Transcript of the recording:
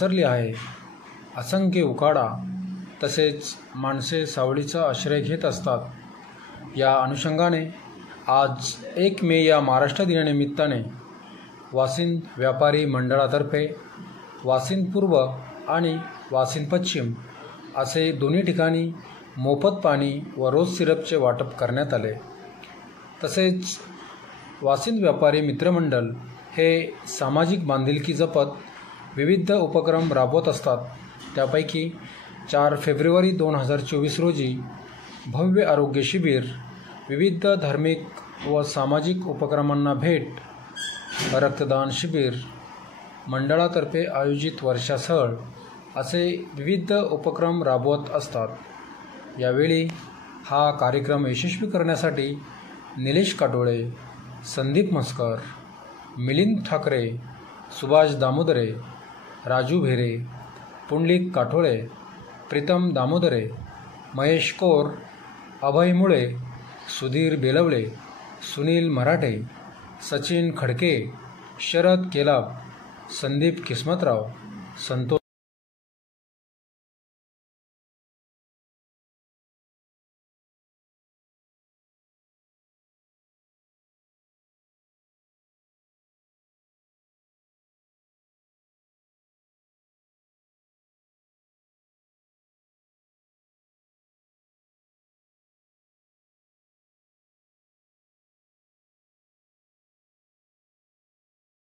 पसरली आहे. असंख्य उकाडा तसेच माणसे सावलीचा आश्रय घेत असतात. या अनुषंगाने आज 1 मे या महाराष्ट्र दिनानिमित्ताने वासिंद व्यापारी मंडळातर्फे वासिंद पूर्व आणि वासिंद पश्चिम असे दोन्ही ठिकाणी मोफत पाणी व रोज सिरपचे वाटप करण्यात आले. तसेच वासिंद व्यापारी मित्रमंडळ हे सामाजिक बांधिलकी जपत विविध उपक्रम राबवत असतात. त्यापैकी 4 फेब्रुवारी 2024 रोजी भव्य आरोग्य शिबिर, विविध धार्मिक व सामाजिक उपक्रमांना भेट, रक्तदान शिबिर, मंडळातर्फे आयोजित वर्षा सहल असे विविध उपक्रम राबवत असतात. यावेळी हा कार्यक्रम यशस्वी करण्यासाठी निलेश काटोळे, संदीप म्हसकर, मिलिंद ठाकरे, सुभाष दामोदरे, राजू भेरे, पुंडलिक काठोळे, प्रीतम दामोदरे, महेश कोर, अभय मुळे, सुधीर बेलवले, सुनील मराठे, सचिन खडके, शरद केलाब, संदीप किस्मतराव, संतोष